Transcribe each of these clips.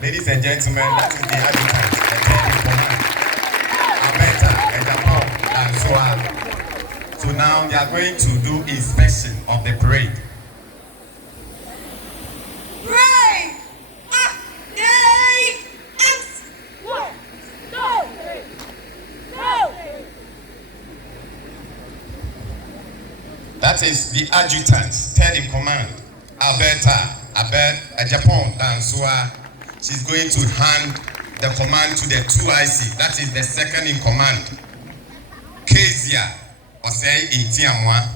Ladies and gentlemen, that is the adjutant, the third in command, Abeta, Ejapon, and so on. So now they are going to do inspection of the parade. That is the adjutant, third in command, Abeta, Ejapon, and so on. She's going to hand the command to the 2IC, that is the second in command, Kezia OSEI in Tiamwa.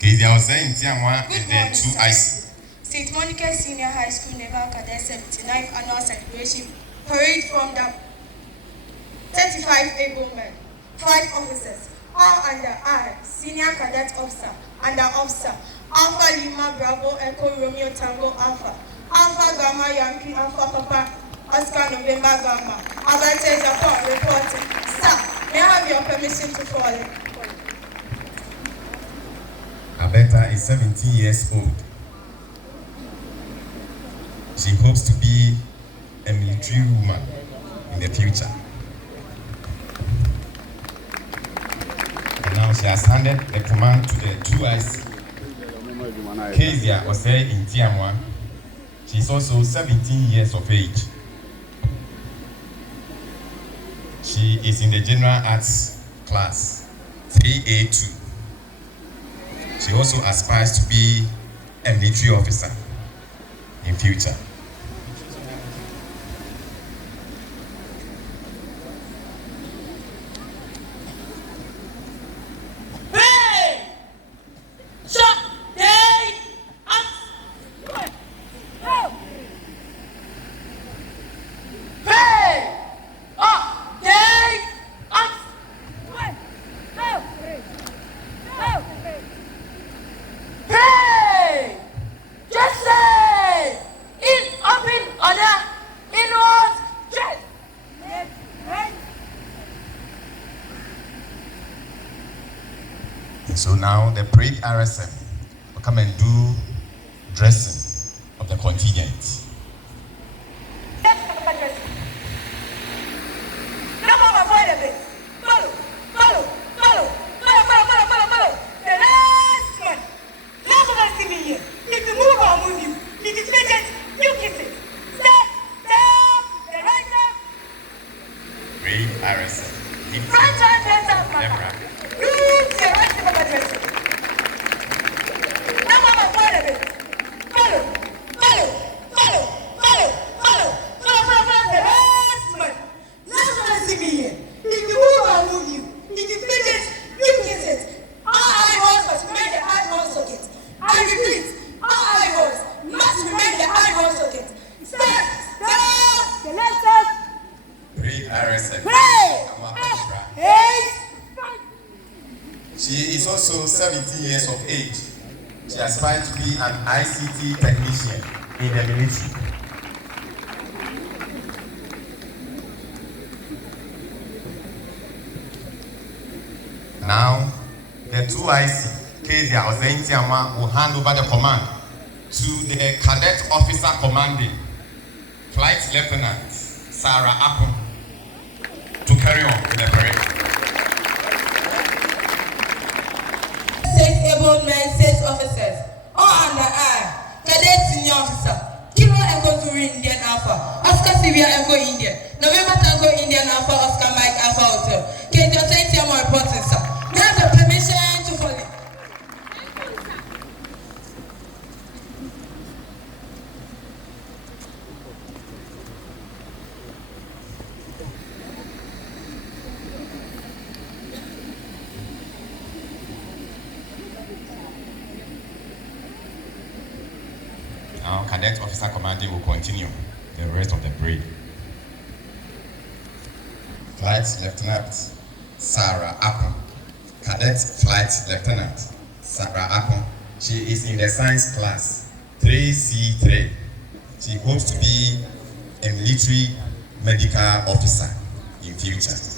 Kezia OSEI in Tiamwa is the 2IC. St.Monicas Senior High School Naval Cadet 79th Annual Celebration Parade from the 35 able men, 5 officers, all under I, Senior Cadet Officer, under Officer, Alpha Lima Bravo Echo Romeo Tango Alpha, Alpha Gamma Yankee Alpha Papa, Oscar November Gamma, Asante Japan reporting. Sir, may I have your permission to follow? Abeta is 17 years old. She hopes to be a military woman in the future. Now she has handed the command to the 2IC, Kezia OSEI in Tiamwa. She is also 17 years of age. She is in the General Arts class 3A2. She also aspires to be a military officer in future. So now the parade RSM will come and do dressing of the contingent. Parade RSM. RSM. She is also 17 years of age. She aspires to be an ICT technician in the military. Now, the 2IC, Kezia Ozentiama, will hand over the command to the Cadet Officer Commanding, Flight Lieutenant Sarah Apple, to carry on with the parade. State able men, state officers, all under I, Cadet Senior Officer, Kilo Echo to Indian Alpha, Oscar Sylvia Echo Indian, November Tango Indian Alpha, Oscar Mike Alpha Hotel, Kezia Ozentiama reporting, sir. We have the permission to follow. Now, Cadet Officer Commanding will continue the rest of the parade. Flight Lieutenant Sarah Apple, Cadet Flight Lieutenant Sarah Apple. She is in the science class 3C3. She hopes to be a military medical officer in future.